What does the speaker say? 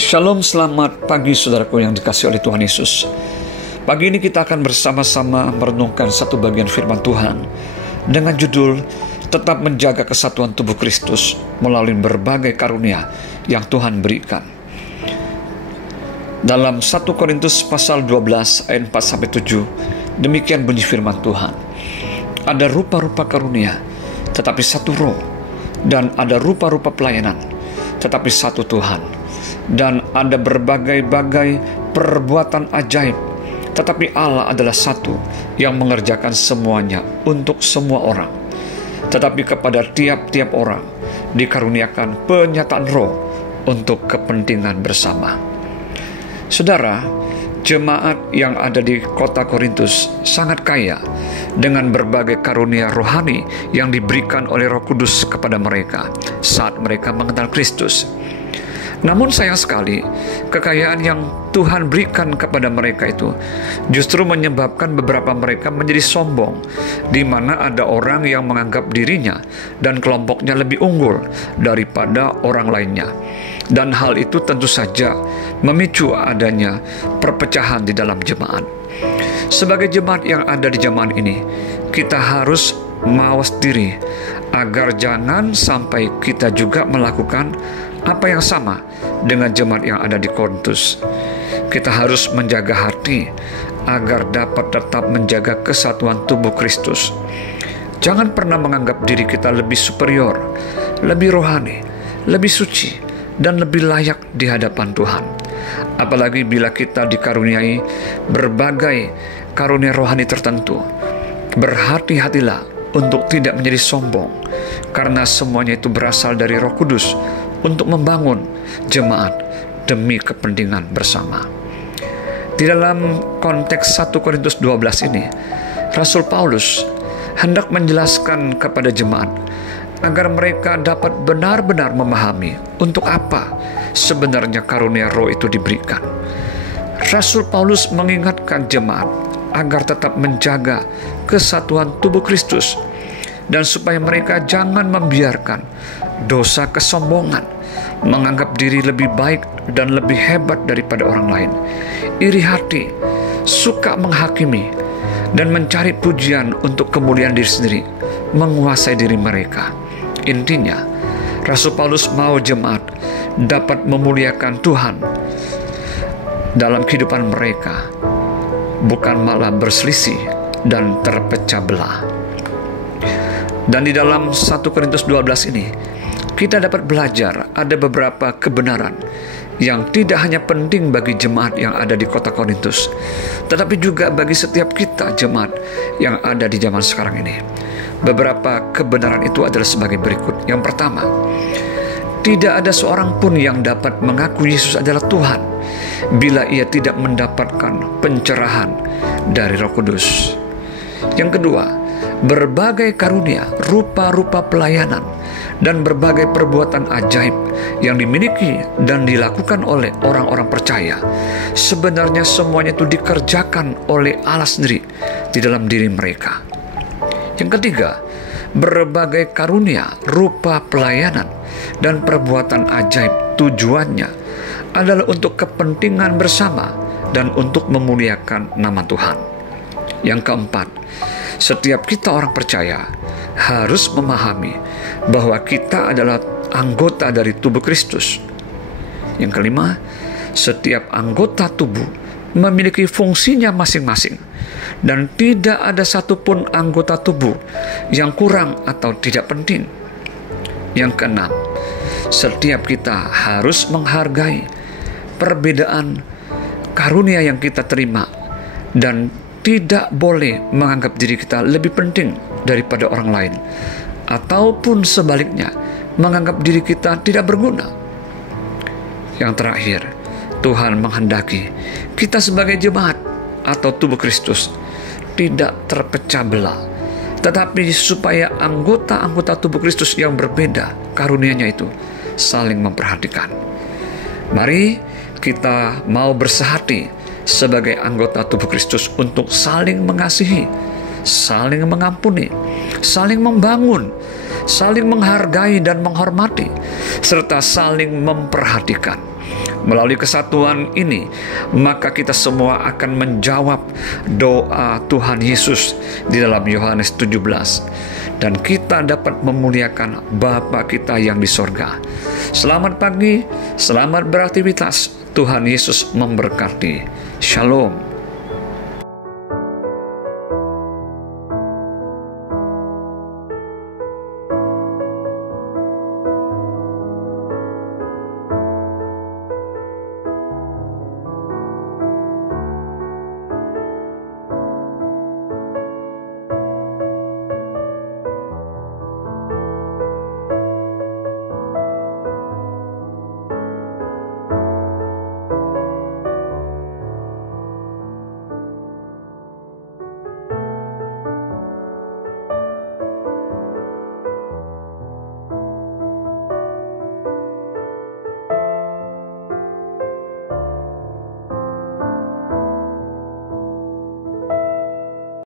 Shalom, selamat pagi saudaraku yang dikasihi oleh Tuhan Yesus. Pagi ini kita akan bersama-sama merenungkan satu bagian firman Tuhan dengan judul Tetap Menjaga Kesatuan Tubuh Kristus Melalui Berbagai Karunia yang Tuhan berikan. Dalam 1 Korintus pasal 12 ayat 4-7, demikian bunyi firman Tuhan. Ada rupa-rupa karunia, tetapi satu roh, dan ada rupa-rupa pelayanan, tetapi satu Tuhan. Dan ada berbagai-bagai perbuatan ajaib, tetapi Allah adalah satu yang mengerjakan semuanya untuk semua orang. Tetapi kepada tiap-tiap orang dikaruniakan penyataan roh untuk kepentingan bersama. Saudara, jemaat yang ada di kota Korintus sangat kaya dengan berbagai karunia rohani yang diberikan oleh Roh Kudus kepada mereka saat mereka mengenal Kristus. Namun sayang sekali, kekayaan yang Tuhan berikan kepada mereka itu justru menyebabkan beberapa mereka menjadi sombong, di mana ada orang yang menganggap dirinya dan kelompoknya lebih unggul daripada orang lainnya. Dan hal itu tentu saja memicu adanya perpecahan di dalam jemaat. Sebagai jemaat yang ada di zaman ini, kita harus mawas diri agar jangan sampai kita juga melakukan apa yang sama dengan jemaat yang ada di Korintus. Kita harus menjaga hati agar dapat tetap menjaga kesatuan tubuh Kristus. Jangan pernah menganggap diri kita lebih superior, lebih rohani, lebih suci, dan lebih layak di hadapan Tuhan. Apalagi bila kita dikaruniai berbagai karunia rohani tertentu. Berhati-hatilah untuk tidak menjadi sombong, karena semuanya itu berasal dari Roh Kudus untuk membangun jemaat demi kepentingan bersama. Di dalam konteks 1 Korintus 12 ini, Rasul Paulus hendak menjelaskan kepada jemaat agar mereka dapat benar-benar memahami untuk apa sebenarnya karunia roh itu diberikan. Rasul Paulus mengingatkan jemaat agar tetap menjaga kesatuan tubuh Kristus, dan supaya mereka jangan membiarkan dosa kesombongan, menganggap diri lebih baik dan lebih hebat daripada orang lain, iri hati, suka menghakimi, dan mencari pujian untuk kemuliaan diri sendiri, menguasai diri mereka. Intinya, Rasul Paulus mau jemaat dapat memuliakan Tuhan dalam kehidupan mereka, bukan malah berselisih dan terpecah belah. Dan di dalam 1 Korintus 12 ini, kita dapat belajar ada beberapa kebenaran yang tidak hanya penting bagi jemaat yang ada di kota Korintus, tetapi juga bagi setiap kita jemaat yang ada di zaman sekarang ini. Beberapa kebenaran itu adalah sebagai berikut. Yang pertama, tidak ada seorang pun yang dapat mengaku Yesus adalah Tuhan bila ia tidak mendapatkan pencerahan dari Roh Kudus. Yang kedua, berbagai karunia, rupa-rupa pelayanan, dan berbagai perbuatan ajaib yang dimiliki dan dilakukan oleh orang-orang percaya, sebenarnya semuanya itu dikerjakan oleh Allah sendiri di dalam diri mereka. Yang ketiga, berbagai karunia, rupa pelayanan, dan perbuatan ajaib tujuannya adalah untuk kepentingan bersama dan untuk memuliakan nama Tuhan. Yang keempat, setiap kita orang percaya harus memahami bahwa kita adalah anggota dari tubuh Kristus. Yang kelima, setiap anggota tubuh memiliki fungsinya masing-masing, dan tidak ada satupun anggota tubuh yang kurang atau tidak penting. Yang keenam, setiap kita harus menghargai perbedaan karunia yang kita terima, dan tidak boleh menganggap diri kita lebih penting daripada orang lain, ataupun sebaliknya menganggap diri kita tidak berguna. Yang terakhir, Tuhan menghendaki kita sebagai jemaat atau tubuh Kristus tidak terpecah belah, tetapi supaya anggota-anggota tubuh Kristus yang berbeda karunianya itu saling memperhatikan. Mari kita mau bersehati sebagai anggota tubuh Kristus untuk saling mengasihi, saling mengampuni, saling membangun, saling menghargai dan menghormati, serta saling memperhatikan. Melalui kesatuan ini, maka kita semua akan menjawab doa Tuhan Yesus di dalam Yohanes 17. Dan kita dapat memuliakan Bapa kita yang di sorga. Selamat pagi, selamat beraktivitas. Tuhan Yesus memberkati. Shalom.